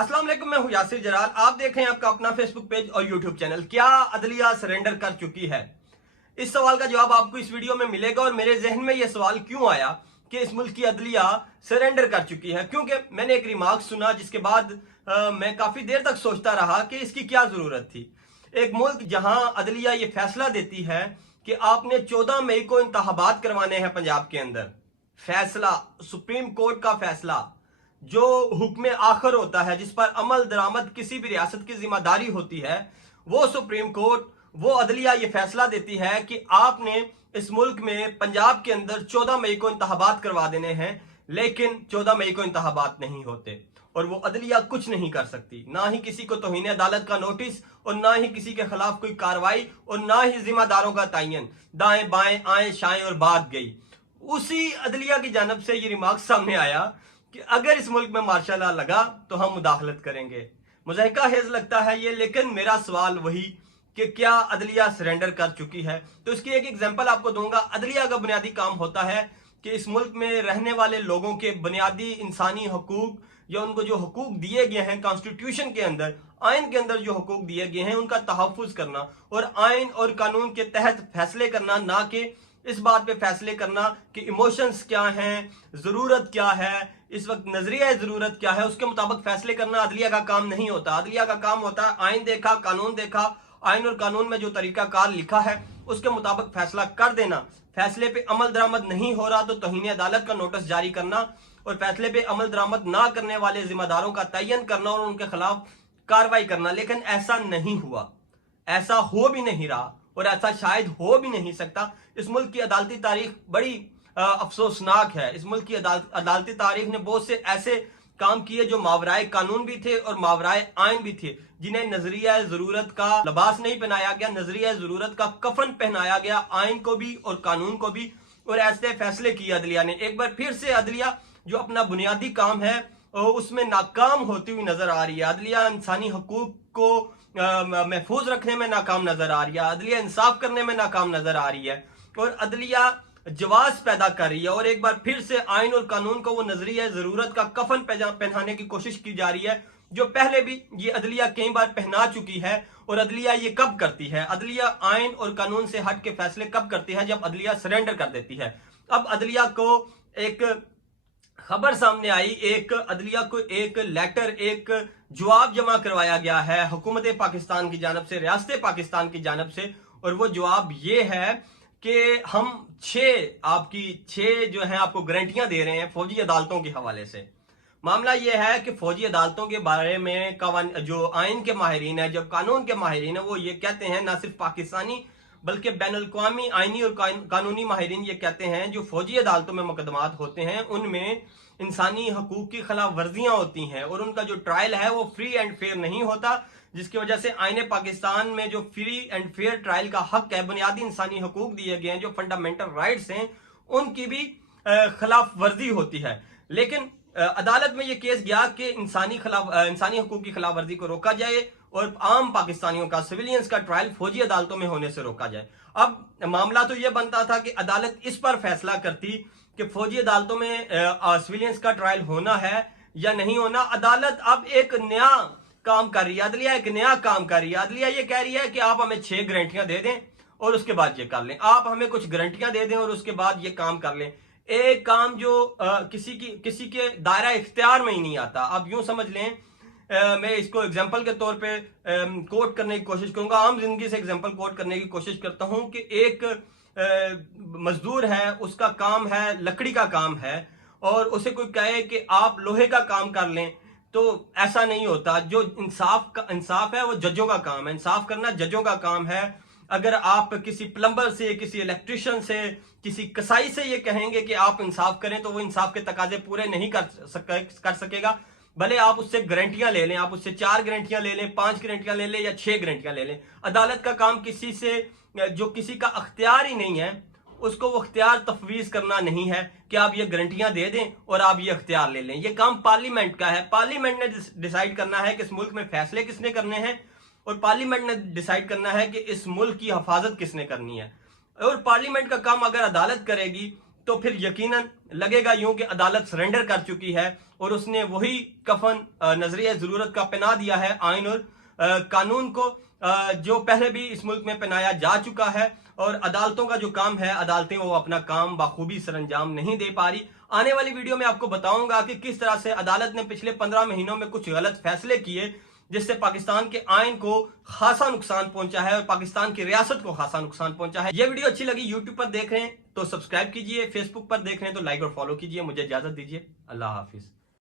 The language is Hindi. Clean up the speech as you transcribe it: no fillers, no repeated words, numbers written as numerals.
अस्सलाम वालेकुम, मैं हूं यासिर जलाल। आप देख रहे हैं आपका अपना फेसबुक पेज और यूट्यूब चैनल। क्या अदलिया सरेंडर कर चुकी है? इस सवाल का जवाब आपको इस वीडियो में मिलेगा। और मेरे जहन में यह सवाल क्यों आया कि इस मुल्क की अदलिया सरेंडर कर चुकी है, क्योंकि मैंने एक रिमार्क सुना जिसके बाद मैं काफी देर तक सोचता रहा कि इसकी क्या जरूरत थी। एक मुल्क जहां अदलिया ये फैसला देती है कि आपने 14 मई को इंतखाबात करवाने हैं पंजाब के अंदर, फैसला सुप्रीम कोर्ट का फैसला जो हुक्म आखिर होता है, जिस पर अमल दरामद किसी भी रियासत की जिम्मेदारी होती है, वो सुप्रीम कोर्ट, वो अदलिया ये फैसला देती है कि आपने इस मुल्क में पंजाब के अंदर 14 मई को इंतखाबात करवा देने हैं। लेकिन 14 मई को इंतखाबात नहीं होते और वो अदलिया कुछ नहीं कर सकती, ना ही किसी को तौहीन अदालत का नोटिस और ना ही किसी के खिलाफ कोई कार्रवाई और ना ही जिम्मेदारों का तयन। दाएं बाएं आए शाएं और बात गई। उसी अदलिया की जानब से ये रिमार्क सामने आया कि अगर इस मुल्क में मार्शल लॉ लगा तो हम मुदाखलत करेंगे। मुज़ाहिका हेज लगता है ये, लेकिन मेरा सवाल वही कि क्या अदलिया सरेंडर कर चुकी है? तो इसकी एक एग्जांपल आपको दूंगा। अदलिया का बुनियादी काम होता है कि इस मुल्क में रहने वाले लोगों के बुनियादी इंसानी हकूक या उनको जो हकूक दिए गए हैं कॉन्स्टिट्यूशन के अंदर, आइन के अंदर जो हकूक दिए गए हैं उनका तहफ़्फ़ुज़ करना और आइन और कानून के तहत फैसले करना, ना कि इस बात पे फैसले करना कि इमोशंस क्या हैं, जरूरत क्या है, इस वक्त नजरिया जरूरत क्या है, उसके मुताबिक फैसले करना अदलिया का काम नहीं होता। अदलिया का काम होता है आइन देखा, कानून देखा, आइन और कानून में जो तरीकाकार लिखा है उसके मुताबिक फैसला कर देना। फैसले पे अमल दरामद नहीं हो रहा तो तौहीन अदालत का नोटिस जारी करना और फैसले पे अमल दरामद ना करने वाले जिम्मेदारों का तयन करना और उनके खिलाफ कार्रवाई करना। लेकिन ऐसा नहीं हुआ, ऐसा हो भी नहीं रहा और ऐसा शायद हो भी नहीं सकता। इस मुल्क की अदालती तारीख बड़ी अफसोसनाक है। इस मुल्क की अदालती तारीख ने बहुत से ऐसे काम किए जो मावराए कानून भी थे और मावराए आइन भी थे, जिन्हें नजरिया जरूरत का लिबास नहीं पहनाया गया, नजरिया जरूरत का कफन पहनाया गया, आइन को भी और कानून को भी। और ऐसे फैसले किए अदलिया ने। एक बार फिर से अदलिया जो अपना बुनियादी काम है उसमें नाकाम होती हुई नजर आ रही है। अदलिया इंसानी हकूक को महफूज रखने में नाकाम नजर आ रही है, अदलिया इंसाफ करने में नाकाम नजर आ रही है और अदलिया जवाज पैदा कर रही है। और एक बार फिर से आइन और कानून को वो नजरिया जरूरत का कफन पहनाने की कोशिश की जा रही है, जो पहले भी ये अदलिया कई बार पहना चुकी है। और अदलिया ये कब करती है? अदलिया आइन और कानून से हट के फैसले कब करती है? जब अदलिया सरेंडर कर देती है। अब अदलिया को एक खबर सामने आई, एक अदलिया को एक लेटर, एक जवाब जमा करवाया गया है हुकूमत पाकिस्तान की जानब से, रियासत पाकिस्तान की जानब से। और वो जवाब ये है कि हम छह जो है आपको गारंटियां दे रहे हैं फौजी अदालतों के हवाले से। मामला यह है कि फौजी अदालतों के बारे में जो आइन के माहिरीन है, जो कानून के माहिरीन है, वो ये कहते हैं, ना सिर्फ पाकिस्तानी बल्कि बैन अल-अक़वामी आइनी और कानूनी माहिरीन ये कहते हैं, जो फौजी अदालतों में मुकदमात होते हैं उनमें इंसानी हकूक की खिलाफ वर्जियां होती हैं और उनका जो ट्रायल है वो फ्री एंड फेयर नहीं होता, जिसकी वजह से आईने पाकिस्तान में जो फ्री एंड फेयर ट्रायल का हक है, बुनियादी इंसानी हकूक दिए गए हैं, जो फंडामेंटल राइट्स हैं, उनकी भी खिलाफ वर्जी होती है। लेकिन अदालत में यह केस गया कि इंसानी हकूक की खिलाफ वर्जी को रोका जाए और आम पाकिस्तानियों का, सिविलियंस का ट्रायल फौजी अदालतों में होने से रोका जाए। अब मामला तो यह बनता था कि अदालत इस पर फैसला करती कि फौजी अदालतों में सिविलियंस का ट्रायल होना है या नहीं होना। अदालत अब एक नया काम कर रही है, अदलिया एक नया काम कर रही है। अदलिया ये कह रही है कि आप हमें 6 गारंटियां दे दें और उसके बाद ये कर लें। आप हमें कुछ गारंटियां दे दें और उसके बाद ये काम कर लें। एक काम जो किसी के दायरा इख्तियार में ही नहीं आता। आप यूं समझ लें, मैं इसको एग्जांपल के तौर पे कोट करने की कोशिश करूंगा, आम जिंदगी से एग्जांपल कोट करने की कोशिश करता हूं कि एक मजदूर है, उसका काम है, लकड़ी का काम है, और उसे कोई कहे कि आप लोहे का काम कर लें, तो ऐसा नहीं होता। जो इंसाफ है वो जजों का काम है, इंसाफ करना जजों का काम है। अगर आप किसी प्लम्बर से, किसी इलेक्ट्रिशियन से, किसी कसाई से ये कहेंगे कि आप इंसाफ करें तो वो इंसाफ के तकाजे पूरे नहीं कर सकेगा। भले आप उससे गारंटियां ले लें, आप उससे 4 गारंटियां ले लें, 5 गारंटियां ले लें या 6 गारंटियां ले लें। अदालत का काम किसी से जो किसी का अख्तियार ही नहीं है उसको वो अख्तियार तफवीज करना नहीं है कि आप ये गारंटियां दे दें और आप ये अख्तियार ले लें। ये काम पार्लियामेंट का है। पार्लियामेंट ने डिसाइड करना है कि इस मुल्क में फैसले किसने करने हैं और पार्लियामेंट ने डिसाइड करना है कि इस मुल्क की हिफाजत किसने करनी है। और पार्लियामेंट का काम अगर अदालत करेगी तो फिर यकीनन लगेगा यूं कि अदालत सरेंडर कर चुकी है और उसने वही कफन नजरिया जरूरत का पहना दिया है आइन और कानून को, जो पहले भी इस मुल्क में पहनाया जा चुका है। और अदालतों का जो काम है, अदालतें वो अपना काम बाखूबी सरंजाम नहीं दे पा रही। आने वाली वीडियो में आपको बताऊंगा कि किस तरह से अदालत ने पिछले 15 महीनों में कुछ गलत फैसले किए जिससे पाकिस्तान के आइन को खासा नुकसान पहुंचा है और पाकिस्तान की रियासत को खासा नुकसान पहुंचा है। यह वीडियो अच्छी लगी, यूट्यूब पर देख रहे हैं तो सब्सक्राइब कीजिए, फेसबुक पर देख रहे हैं तो लाइक और फॉलो कीजिए। मुझे इजाजत दीजिए, अल्लाह हाफिज।